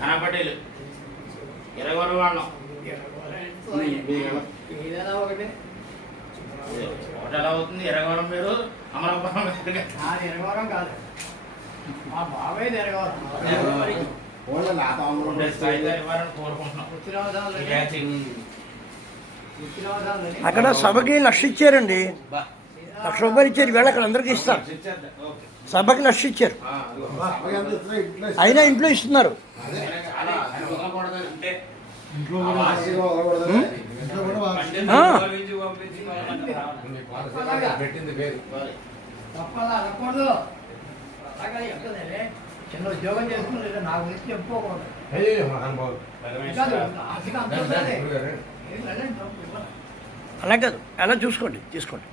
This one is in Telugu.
ఘనపటేలు ఇరవరు వాళ్ళం ఒకటి ఎలా అవుతుంది ఇరగవరం మీరు అమలాపురం ఇరగవరం కాదు మా బాబాయ్ ఇరగవరం అక్కడ సభకి 1,00,000 ఇచ్చారండి. 1,00,000 రూపాయలు ఇచ్చారు. వీళ్ళు అక్కడ అందరికి ఇస్తారు. సభకి 1,00,000 ఇచ్చారు. అయినా ఇంట్లో ఇస్తున్నారు. చిన్న ఉద్యోగం చేసుకుంటే నా గురించి చెప్పుకోకూడదు. అలా కాదు, అలా చూసుకోండి, తీసుకోండి.